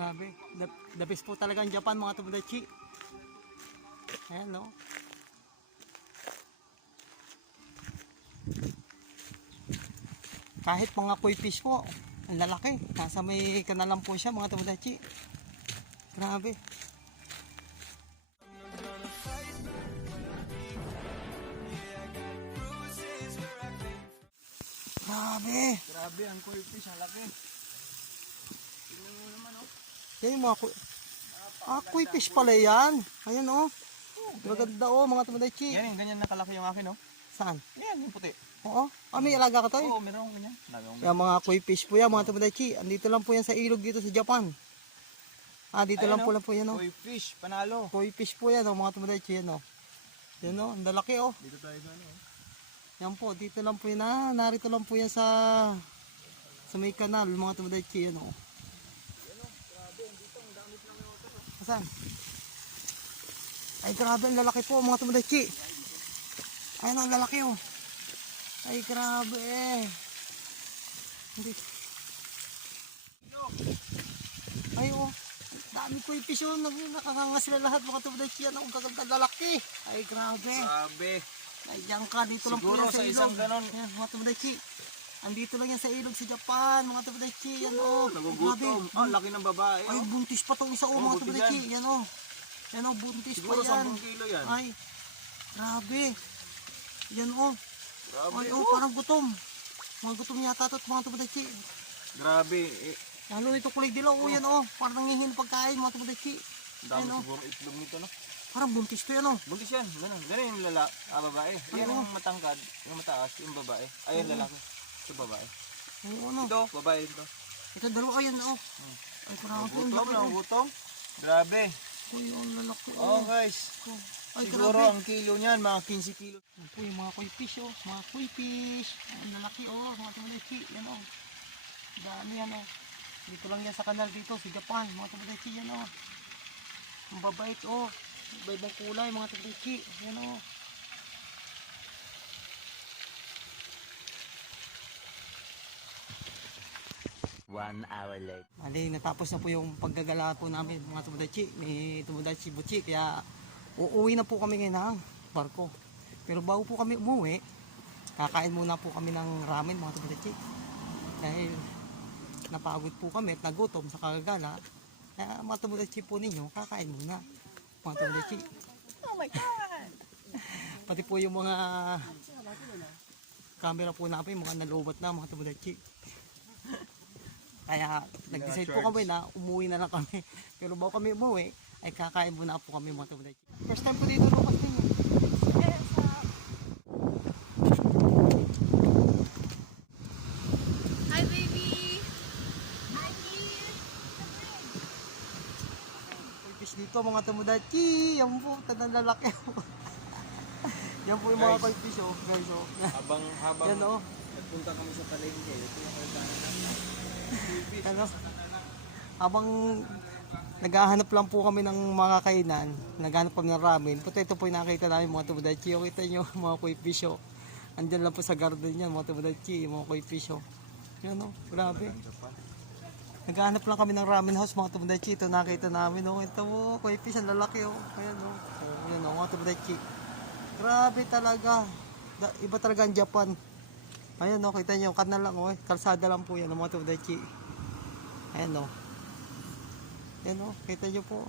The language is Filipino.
Grabe. The best po talaga ang Japan mga Tomodachi. Ayan no. Kahit mga koi fish po, ang lalaki. Nasa may kanalan po siya mga Tomodachi. Grabe. Grabe. Grabe ang koi fish, ang laki. Tingnan mo naman oh. Yan yung mga koi fish pala yan. Ayan oh. Maganda oh mga Tomodachi. Yan yung ganyan nakalaki yung akin oh. Saan? Yan yung puti. Oo. May alaga ka tayo? Oo, meron akong ganyan. Yung mga koi fish po yan mga Tomodachi. Andito lang po yan sa ilog dito sa Japan. Dito Ayan, lang po yan oh. Koi fish, panalo. Koi fish po yan oh mga Tomodachi yan oh. Yan oh, ang lalaki oh. Dito tayo sa ano oh. Yan po, dito lang po yan narito lang po yan sa may kanal mga Tomodachi yan oh. Grabe, dito ang damit lang yung ito. Saan? Ay grabe, ang lalaki po mga Tomodachi. Ayun ang lalaki oh. Ay grabe. Hindi. Ay oh. Dami ko yung fish oh. Nakakanga sila lahat mga Tomodachi yan. Ang gaganda lalaki. Ay grabe. Grabe. Ay diyan ka. Dito lang po Siguro yan sa sa ilog. isang ganon. Yan mga Tomodachi. Andito lang yan sa ilog sa Japan mga Tomodachi. Yan oh. Nagugutom. Grabe. Laki ng babae Ay oh. buntis pa tong isa oh mga buntis Tomodachi. Yan oh. Yan oh buntis Siguro pa yan. 10 kilo yan. Ay grabe. Yan oh. Grabe Ay oh parang gutom. Mga gutom yata ito mga Tomodachi. Grabe. Lalo ito kulay dilaw oh yan oh. Parang nangihin pagkain mga Tomodachi. Dami Ayun, oh. siguro itlog nito no. Parang buntis to yan oh. Buntis yan. Ganun. Ganun yung babae. Yan Ano? ang matangkad. Yung mataas. Yung babae. Ayun lalaki. Ito babae. Ay ano. Ito. Babae ito. Ito dalawa ayan oh. Ay parang ang Nagutom. laki oh. Nagutom. Grabe. Uy ang lalaki Oh oh. guys. Ay Siguro grabe. ang kilo niyan mga 15 kilo. Yan po yung mga koi fish oh. Mga koi fish. Ang lalaki oh. Mga Tomodachi. Yan oh. Dami yan oh. Dito lang yan sa kanal dito sa Japan. Mga Tomodachi yan oh. Ang babait oh. Iba-ibang kulay mga Tomodachi. Yan oh. One hour later. Mali, natapos na po yung paggagala po namin mga Tomodachi. May Tomodachi Buchi. Kaya uuwi na po kami ngayon ng barko. Pero bago po kami umuwi, kakain muna po kami ng ramen mga Tomodachi. Dahil napagod po kami at nagutom sa kagagala. Kaya mga Tomodachi po ninyo, kakain muna mga Tomodachi. Oh my God! Pati po yung mga camera po namin, mga nalubat na mga Tomodachi. Kaya nag-decide po kami na umuwi na lang kami. Pero bago kami umuwi, ay kakain muna po kami mga Tomodachi. First time po dito lukas din. Hi, baby! Hi, Fish dito mga Tomodachi. Yan po, tanang lalaki. Yan po yung mga Guys. fish oh. Guys oh. Habang Yan oh. nagpunta kami sa palengke, ito yung kalitahan namin. Ano? Habang naghahanap lang po kami ng mga kainan, naghahanap kami ng ramen. Ito po yung nakita namin mga Tomodachi. O kita nyo mga koi fish oh. Andyan lang po sa garden yan mga Tomodachi, mga koi fish oh. Yan oh, grabe. Naghahanap lang kami ng ramen house mga Tomodachi. Ito nakita namin oh. Ito oh, koi fish ang lalaki oh. Ayan oh. Ayan oh mga Tomodachi. Grabe talaga. Iba talaga ang Japan. Ayan oh, kita nyo, kanal lang oh. Kalsada lang po yan mga Tomodachi. Ayan o. Ayan o, kita nyo po.